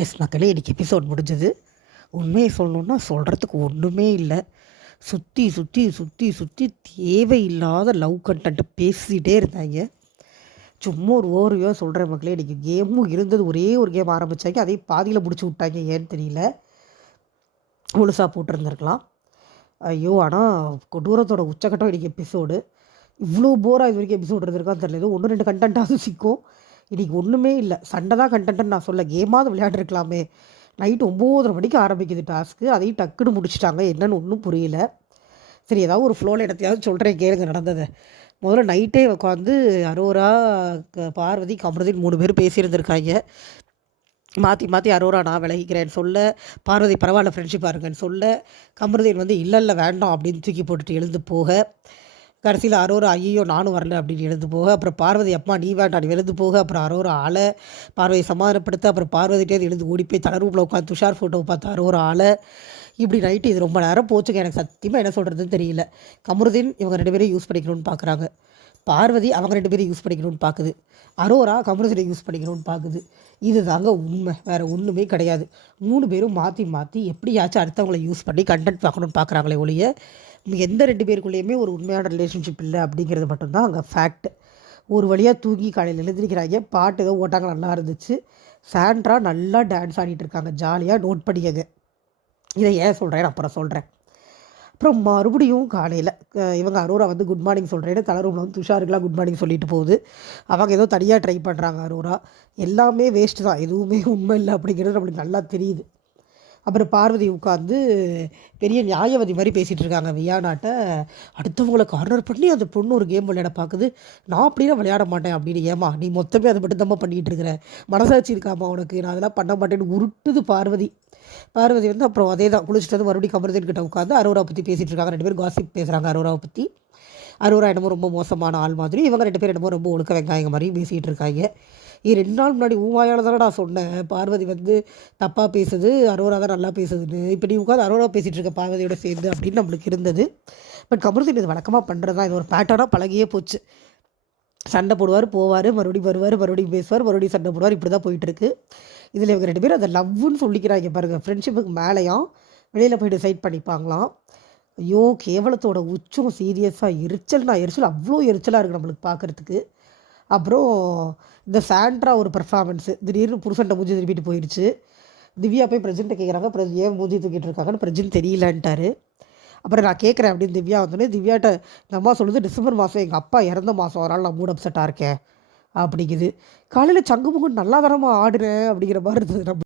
S மக்களே, இன்றைக்கி episode முடிஞ்சது. உண்மையை சொல்லணுன்னா சொல்கிறதுக்கு ஒன்றுமே இல்லை. சுற்றி சுற்றி சுற்றி சுற்றி தேவையில்லாத லவ் கண்டென்ட்டை பேசிகிட்டே இருந்தாங்க. சும்மா ஒரு ஓவர்வியூவாக சொல்கிறேன் மக்களே. இன்றைக்கி கேமும் இருந்தது, ஒரே ஒரு கேம் ஆரம்பித்தாங்க, அதே பாதியில் முடிச்சு விட்டாங்க. ஏன்னு தெரியல, முழுசாக போட்டிருந்துருக்கலாம். ஐயோ, ஆனால் கொடூரத்தோட உச்சக்கட்டம் இன்றைக்கி எபிசோடு. இவ்வளோ போராக இது வரைக்கும் எபிசோடு இருந்திருக்கான்னு தெரியல. ஏதோ 1-2 கண்டென்ட்டாவது சிக்கும். இன்றைக்கி ஒன்றுமே இல்லை, சண்டை தான் கண்டென்ட்டுன்னு நான் சொல்ல. கேமாவது விளையாண்டுருக்கலாமே. நைட்டு 9:30 மணிக்கு ஆரம்பிக்குது டாஸ்க்கு, அதையும் டக்குன்னு முடிச்சிட்டாங்க. என்னன்னு ஒன்றும் புரியல. சரி, ஏதாவது ஒரு ஃப்ளோவில் இடத்தையாவது சொல்கிறேன் கேளுங்க நடந்ததை. முதல்ல நைட்டே உட்காந்து அரோரா, பார்வதி, கமருதீன் 3 பேர் பேசியிருந்திருக்காங்க. மாற்றி மாற்றி அரோரா நான் விலகிக்கிறேன்னு சொல்ல, பார்வதி பரவாயில்ல ஃப்ரெண்ட்ஷிப்பாக இருக்குன்னு சொல்ல, கமருதீன் வந்து இல்லை வேண்டாம் அப்படின்னு தூக்கி போட்டுட்டு எழுந்து போக, கடைசியில் அரோரா ஐயோ நானும் வரல அப்படின்னு எழுந்து போக, அப்புறம் பார்வதி அப்பா நீ வேண்டாம் நீ எழுந்து போக, அப்புறம் அரோரா ஆளை பார்வதியை சமாதானப்படுத்த, அப்புறம் பார்வதிட்டே எழுந்து ஓடி போய் தலை ரூமில் உட்காந்து துஷார் ஃபோட்டோவை பார்த்து அரோரா ஆளை. இப்படி நைட்டு இது ரொம்ப நேரம் போச்சுங்க. எனக்கு சத்தியமாக என்ன சொல்கிறதுன்னு தெரியல. கமருதீன் இவங்க 2 பேரையும் யூஸ் பண்ணிக்கணும்னு பார்க்குறாங்க. பார்வதி அவங்க 2 பேரையும் யூஸ் பண்ணிக்கணும்னு பார்க்குது. அரோரா கமருதீனை யூஸ் பண்ணிக்கணும்னு பார்க்குது. இது தாங்க உண்மை, வேறு ஒன்றுமே கிடையாது. 3 பேரும் மாற்றி மாற்றி எப்படியாச்சும் அடுத்தவங்களை யூஸ் பண்ணி கண்டென்ட் பார்க்கணுன்னு பார்க்குறாங்களே ஒழிய எந்த 2 பேருக்குள்ளேயுமே ஒரு உண்மையான ரிலேஷன்ஷிப் இல்லை அப்படிங்கிறது மட்டும்தான் அங்கே ஃபேக்ட். ஒரு வழியாக தூங்கி காலையில் எழுந்திருக்கிறாங்க. பாட்டு ஏதோ ஓட்டாங்க, நல்லா இருந்துச்சு. சாண்ட்ரா நல்லா டான்ஸ் ஆடிட்டு இருக்காங்க, ஜாலியாக நோட் பண்ணிக்கங்க. இதை ஏன் சொல்கிறேன்னு அப்புறம் சொல்கிறேன். அப்புறம் மறுபடியும் காலையில் இவங்க அரோரா வந்து குட் மார்னிங் சொல்கிறேன்னு தலை ரூமில் வந்து துஷாருக்கெலாம் குட் மார்னிங் சொல்லிட்டு போகுது. அவங்க ஏதோ தனியாக ட்ரை பண்ணுறாங்க அரோரா. எல்லாமே வேஸ்ட்டு தான், எதுவுமே உண்மை இல்லை அப்படிங்கிறது நம்மளுக்கு நல்லா தெரியுது. அப்புறம் பார்வதி உட்காந்து பெரிய நியாயவாதி மாதிரி பேசிகிட்டு இருக்காங்க. வியானாட்ட அடுத்தவங்களை கார்னர் பண்ணி அந்த பொண்ணு ஒரு கேம் விளையாட பார்க்குது. நான் அப்படிலாம் விளையாட மாட்டேன் அப்படின்னு. ஏமா நீ மொத்தமே அதை மட்டும் தான் பண்ணிகிட்டு இருக்கிற, மனசாட்சி இருக்காமா உனக்கு, நான் அதெல்லாம் பண்ண மாட்டேன்னு உருட்டுது பார்வதி. பார்வதி வந்து அப்புறம் அதே தான் குளிச்சுட்டு வந்து மறுபடியும் கமருதீன் கிட்ட உட்காந்து அரோரா பற்றி பேசிகிட்டு இருக்காங்க. 2 பேரும் காசிப் பேசுகிறாங்க அரோராவை பற்றி. அரோரா என்னமோ ரொம்ப மோசமான ஆள் மாதிரி, இவங்க 2 பேர் என்னமோ ரொம்ப ஒழுக்க வெங்காயங்க மாதிரி பேசிகிட்டு இருக்காங்க. 2 நாள் முன்னாடி ஊவாயால் தானே நான் சொன்னேன் பார்வதி வந்து தப்பாக பேசுது, அரோரா தான் நல்லா பேசுதுன்னு. இப்போ நீ உட்காந்து அரோரா பேசிகிட்டு இருக்க பார்வதியோட சேர்ந்து அப்படின்னு நம்மளுக்கு இருந்தது. பட் கமருதீன் இது வழக்கமாக பண்ணுறது தான், இது ஒரு பேட்டர்னாக பழகியே போச்சு. சண்டை போடுவார், போவார், மறுபடியும் வருவார், மறுபடியும் பேசுவார், மறுபடியும் சண்டை போடுவார். இப்படி தான் போயிட்டுருக்கு. இதில் இவங்க 2 பேரும் அதை லவ்வுன்னு சொல்லிக்கிறாங்க பாருங்கள். ஃப்ரெண்ட்ஷிப்புக்கு மேலேயும் வெளியில் போய் டிசைட் பண்ணிப்பாங்களாம். ஐயோ, கேவலத்தோட உச்சம். சீரியஸாக எரிச்சல் அவ்வளோ எரிச்சலாக இருக்குது நம்மளுக்கு பார்க்குறதுக்கு. அப்புறம் இந்த சாண்ட்ரா ஒரு பர்ஃபார்மன்ஸு, திடீர்னு புருஷன்ட்ட மூஞ்சி திருப்பிட்டு போயிடுச்சு. திவ்யா போய் பிரஜன்ட்டை கேட்குறாங்க, ஏன் மூஞ்சி தூக்கிட்டு இருக்காங்கன்னு. பிரஜன் தெரியலன்ட்டார். அப்புறம் நான் கேட்குறேன் அப்படின்னு திவ்யா வந்தோடனே திவ்யாட்ட இந்த அம்மா சொல்லுது, டிசம்பர் மாதம் எங்கள் அப்பா இறந்த மாதம், அதனால் நான் மூட் அப்செட்டாக இருக்கேன் அப்படிங்குது. காலையில் சங்கு பொங்கு நல்லா தரமாக ஆடுறேன் அப்படிங்கிற மாதிரி இருந்தது. நம்ம